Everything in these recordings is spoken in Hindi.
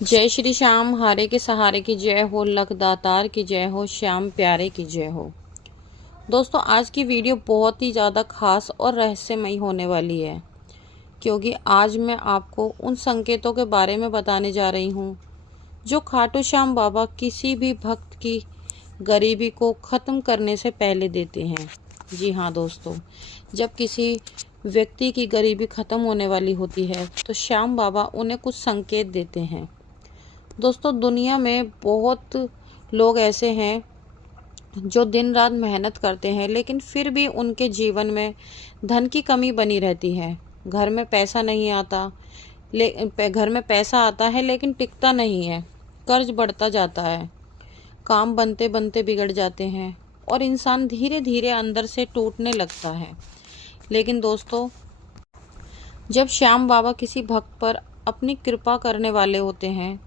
जय श्री श्याम, हारे के सहारे की जय हो, लख दातार की जय हो, श्याम प्यारे की जय हो। दोस्तों, आज की वीडियो बहुत ही ज़्यादा खास और रहस्यमयी होने वाली है, क्योंकि आज मैं आपको उन संकेतों के बारे में बताने जा रही हूँ जो खाटू श्याम बाबा किसी भी भक्त की गरीबी को ख़त्म करने से पहले देते हैं। जी हाँ दोस्तों, जब किसी व्यक्ति की गरीबी ख़त्म होने वाली होती है तो श्याम बाबा उन्हें कुछ संकेत देते हैं। दोस्तों, दुनिया में बहुत लोग ऐसे हैं जो दिन रात मेहनत करते हैं, लेकिन फिर भी उनके जीवन में धन की कमी बनी रहती है। घर में पैसा नहीं आता, घर में पैसा आता है लेकिन टिकता नहीं है, कर्ज बढ़ता जाता है, काम बनते बनते बिगड़ जाते हैं और इंसान धीरे धीरे अंदर से टूटने लगता है। लेकिन दोस्तों, जब श्याम बाबा किसी भक्त पर अपनी कृपा करने वाले होते हैं,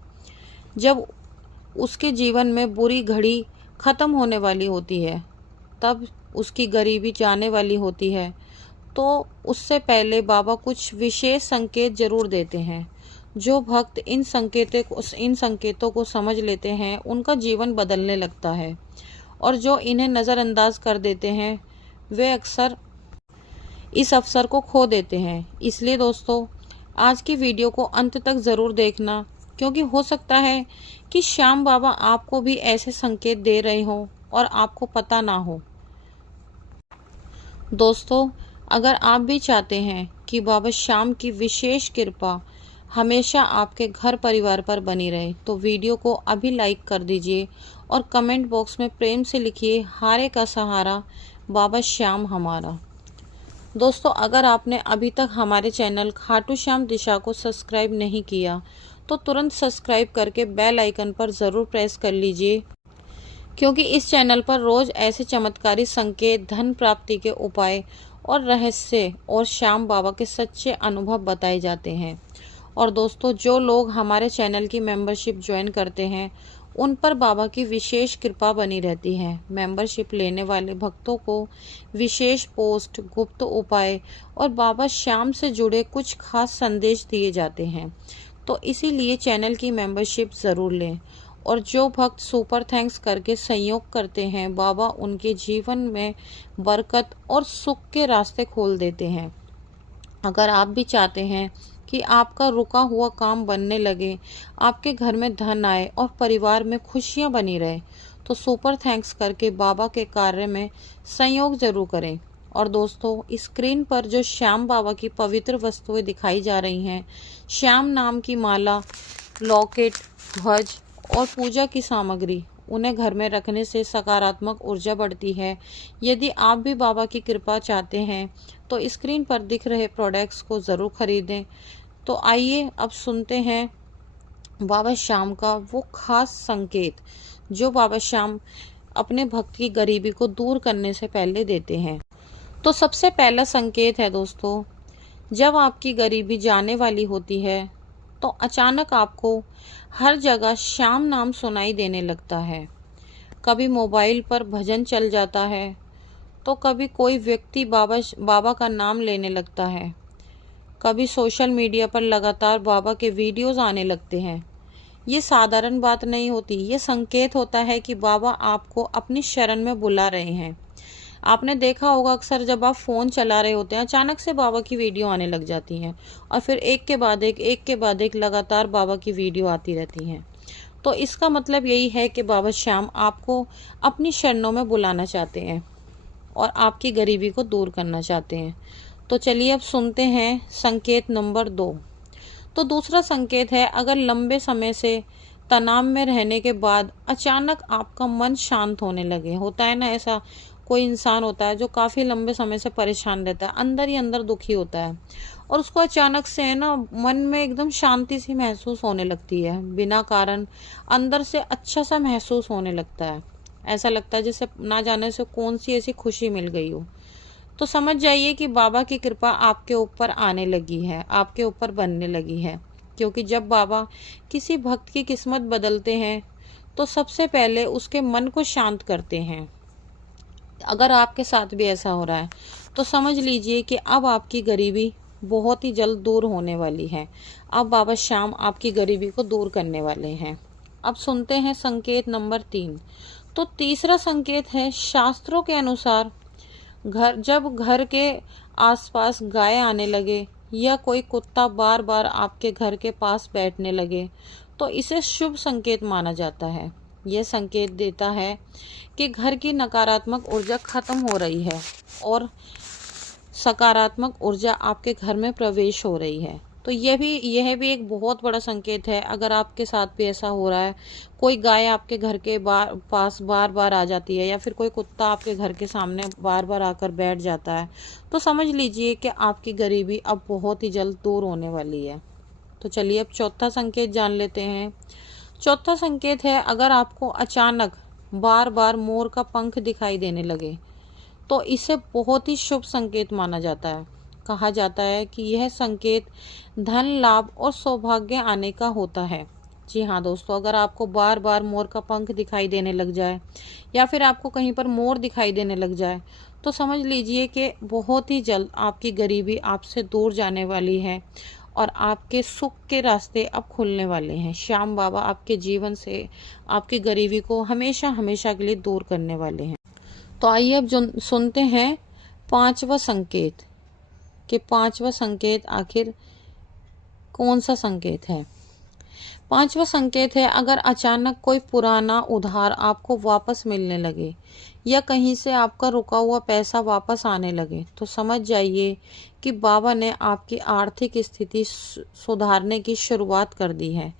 जब उसके जीवन में बुरी घड़ी ख़त्म होने वाली होती है, तब उसकी गरीबी जाने वाली होती है, तो उससे पहले बाबा कुछ विशेष संकेत जरूर देते हैं। जो भक्त इन संकेतों को समझ लेते हैं, उनका जीवन बदलने लगता है, और जो इन्हें नज़रअंदाज कर देते हैं वे अक्सर इस अवसर को खो देते हैं। इसलिए दोस्तों, आज की वीडियो को अंत तक ज़रूर देखना, क्योंकि हो सकता है कि श्याम बाबा आपको भी ऐसे संकेत दे रहे हों और आपको पता ना हो। दोस्तों, अगर आप भी चाहते हैं कि बाबा श्याम की विशेष कृपा हमेशा आपके घर परिवार पर बनी रहे, तो वीडियो को अभी लाइक कर दीजिए और कमेंट बॉक्स में प्रेम से लिखिए, हारे का सहारा बाबा श्याम हमारा। दोस्तों, अगर आपने अभी तक हमारे चैनल खाटू श्याम दिशा को सब्सक्राइब नहीं किया तो तुरंत सब्सक्राइब करके बेल आइकन पर ज़रूर प्रेस कर लीजिए, क्योंकि इस चैनल पर रोज़ ऐसे चमत्कारी संकेत, धन प्राप्ति के उपाय और रहस्य और श्याम बाबा के सच्चे अनुभव बताए जाते हैं। और दोस्तों, जो लोग हमारे चैनल की मेंबरशिप ज्वाइन करते हैं उन पर बाबा की विशेष कृपा बनी रहती है। मेंबरशिप लेने वाले भक्तों को विशेष पोस्ट, गुप्त उपाय और बाबा श्याम से जुड़े कुछ खास संदेश दिए जाते हैं। तो इसीलिए चैनल की मेंबरशिप ज़रूर लें। और जो भक्त सुपर थैंक्स करके सहयोग करते हैं, बाबा उनके जीवन में बरकत और सुख के रास्ते खोल देते हैं। अगर आप भी चाहते हैं कि आपका रुका हुआ काम बनने लगे, आपके घर में धन आए और परिवार में खुशियां बनी रहे, तो सुपर थैंक्स करके बाबा के कार्य में संयोग जरूर करें। और दोस्तों, स्क्रीन पर जो श्याम बाबा की पवित्र वस्तुएं दिखाई जा रही हैं, श्याम नाम की माला, लॉकेट, ध्वज और पूजा की सामग्री, उन्हें घर में रखने से सकारात्मक ऊर्जा बढ़ती है। यदि आप भी बाबा की कृपा चाहते हैं तो स्क्रीन पर दिख रहे प्रोडक्ट्स को ज़रूर खरीदें। तो आइए अब सुनते हैं बाबा श्याम का वो खास संकेत जो बाबा श्याम अपने भक्त की गरीबी को दूर करने से पहले देते हैं। तो सबसे पहला संकेत है दोस्तों, जब आपकी गरीबी जाने वाली होती है तो अचानक आपको हर जगह श्याम नाम सुनाई देने लगता है। कभी मोबाइल पर भजन चल जाता है, तो कभी कोई व्यक्ति बाबा का नाम लेने लगता है, कभी सोशल मीडिया पर लगातार बाबा के वीडियोस आने लगते हैं। ये साधारण बात नहीं होती, ये संकेत होता है कि बाबा आपको अपनी शरण में बुला रहे हैं। आपने देखा होगा, अक्सर जब आप फ़ोन चला रहे होते हैं, अचानक से बाबा की वीडियो आने लग जाती हैं और फिर एक के बाद एक लगातार बाबा की वीडियो आती रहती हैं। तो इसका मतलब यही है कि बाबा श्याम आपको अपनी शरणों में बुलाना चाहते हैं और आपकी गरीबी को दूर करना चाहते हैं। तो चलिए अब सुनते हैं संकेत नंबर 2। तो दूसरा संकेत है, अगर लंबे समय से तनाव में रहने के बाद अचानक आपका मन शांत होने लगे। होता है ना ऐसा, कोई इंसान होता है जो काफ़ी लंबे समय से परेशान रहता है, अंदर ही अंदर दुखी होता है, और उसको अचानक से है ना मन में एकदम शांति सी महसूस होने लगती है, बिना कारण अंदर से अच्छा सा महसूस होने लगता है। ऐसा लगता है जैसे ना जाने से कौन सी ऐसी खुशी मिल गई हो। तो समझ जाइए कि बाबा की कृपा आपके ऊपर आने लगी है, आपके ऊपर बनने लगी है। क्योंकि जब बाबा किसी भक्त की किस्मत बदलते हैं तो सबसे पहले उसके मन को शांत करते हैं। अगर आपके साथ भी ऐसा हो रहा है तो समझ लीजिए कि अब आपकी गरीबी बहुत ही जल्द दूर होने वाली है। अब बाबा श्याम आपकी गरीबी को दूर करने वाले हैं। अब सुनते हैं संकेत नंबर 3। तो तीसरा संकेत है, शास्त्रों के अनुसार जब घर के आसपास गाय आने लगे या कोई कुत्ता बार बार आपके घर के पास बैठने लगे तो इसे शुभ संकेत माना जाता है। यह संकेत देता है कि घर की नकारात्मक ऊर्जा खत्म हो रही है और सकारात्मक ऊर्जा आपके घर में प्रवेश हो रही है। तो यह भी एक बहुत बड़ा संकेत है। अगर आपके साथ भी ऐसा हो रहा है, कोई गाय आपके घर के पास बार बार आ जाती है या फिर कोई कुत्ता आपके घर के सामने बार बार आकर बैठ जाता है, तो समझ लीजिए कि आपकी गरीबी अब बहुत ही जल्द दूर होने वाली है। तो चलिए अब चौथा संकेत जान लेते हैं। चौथा संकेत है, अगर आपको अचानक बार बार मोर का पंख दिखाई देने लगे तो इसे बहुत ही शुभ संकेत माना जाता है। कहा जाता है कि यह संकेत धन लाभ और सौभाग्य आने का होता है। जी हाँ दोस्तों, अगर आपको बार बार मोर का पंख दिखाई देने लग जाए या फिर आपको कहीं पर मोर दिखाई देने लग जाए तो समझ लीजिए कि बहुत ही जल्द आपकी गरीबी आपसे दूर जाने वाली है और आपके सुख के रास्ते अब खुलने वाले हैं। श्याम बाबा आपके जीवन से आपकी गरीबी को हमेशा हमेशा के लिए दूर करने वाले हैं। तो आइए अब जो सुनते हैं पांचवा संकेत कि पांचवा संकेत आखिर कौन सा संकेत है। पांचवा संकेत है, अगर अचानक कोई पुराना उधार आपको वापस मिलने लगे या कहीं से आपका रुका हुआ पैसा वापस आने लगे तो समझ जाइए कि बाबा ने आपकी आर्थिक स्थिति सुधारने की शुरुआत कर दी है।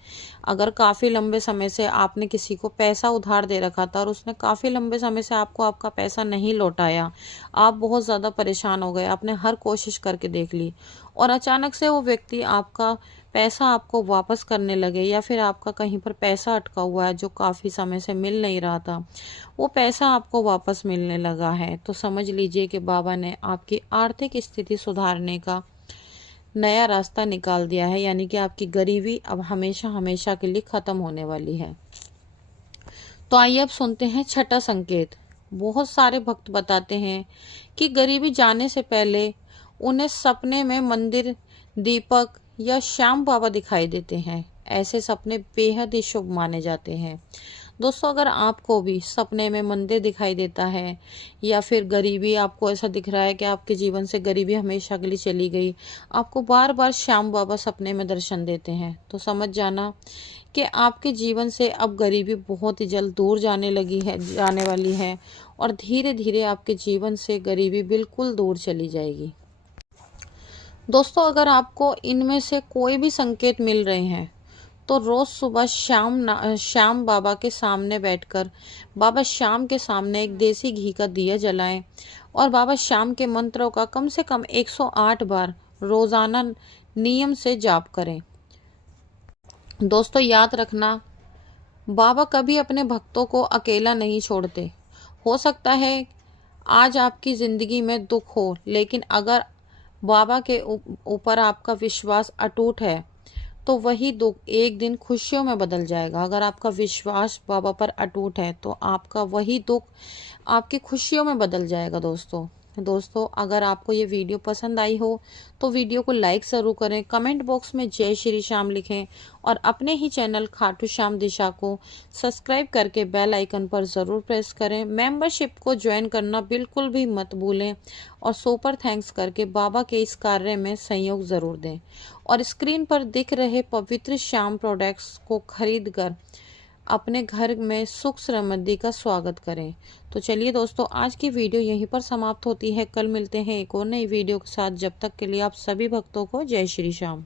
अगर काफ़ी लंबे समय से आपने किसी को पैसा उधार दे रखा था और उसने काफ़ी लंबे समय से आपको आपका पैसा नहीं लौटाया, आप बहुत ज़्यादा परेशान हो गए, आपने हर कोशिश करके देख ली और अचानक से वो व्यक्ति आपका पैसा आपको वापस करने लगे या फिर आपका कहीं पर पैसा अटका हुआ है जो काफ़ी समय से मिल नहीं रहा था, वो पैसा आपको वापस मिलने लगा है, तो समझ लीजिए कि बाबा ने आपकी आर्थिक स्थिति सुधारने का नया रास्ता निकाल दिया है। यानी कि आपकी गरीबी अब हमेशा हमेशा के लिए ख़त्म होने वाली है। तो आइए अब सुनते हैं छठा संकेत। बहुत सारे भक्त बताते हैं कि गरीबी जाने से पहले उन्हें सपने में मंदिर, दीपक या श्याम बाबा दिखाई देते हैं। ऐसे सपने बेहद ही शुभ माने जाते हैं। दोस्तों, अगर आपको भी सपने में मंदिर दिखाई देता है या फिर गरीबी आपको ऐसा दिख रहा है कि आपके जीवन से गरीबी हमेशा के लिए चली गई, आपको बार बार श्याम बाबा सपने में दर्शन देते हैं, तो समझ जाना कि आपके जीवन से अब गरीबी बहुत ही जल्द दूर जाने वाली है और धीरे धीरे आपके जीवन से गरीबी बिल्कुल दूर चली जाएगी। दोस्तों, अगर आपको इनमें से कोई भी संकेत मिल रहे हैं तो रोज़ सुबह श्याम बाबा के सामने बैठकर बाबा श्याम के सामने एक देसी घी का दिया जलाएं और बाबा श्याम के मंत्रों का कम से कम 108 बार रोज़ाना नियम से जाप करें। दोस्तों, याद रखना, बाबा कभी अपने भक्तों को अकेला नहीं छोड़ते। हो सकता है आज आपकी ज़िंदगी में दुख हो, लेकिन अगर बाबा के ऊपर आपका विश्वास अटूट है तो वही दुख एक दिन खुशियों में बदल जाएगा। अगर आपका विश्वास बाबा पर अटूट है तो आपका वही दुख आपकी खुशियों में बदल जाएगा। दोस्तों, अगर आपको ये वीडियो पसंद आई हो तो वीडियो को लाइक ज़रूर करें, कमेंट बॉक्स में जय श्री श्याम लिखें और अपने ही चैनल खाटू श्याम दिशा को सब्सक्राइब करके बेल आइकन पर ज़रूर प्रेस करें। मेंबरशिप को ज्वाइन करना बिल्कुल भी मत भूलें और सुपर थैंक्स करके बाबा के इस कार्य में सहयोग ज़रूर दें और स्क्रीन पर दिख रहे पवित्र श्याम प्रोडक्ट्स को खरीद कर अपने घर में सुख समृद्धि का स्वागत करें। तो चलिए दोस्तों, आज की वीडियो यहीं पर समाप्त होती है। कल मिलते हैं एक और नई वीडियो के साथ। जब तक के लिए आप सभी भक्तों को जय श्री श्याम।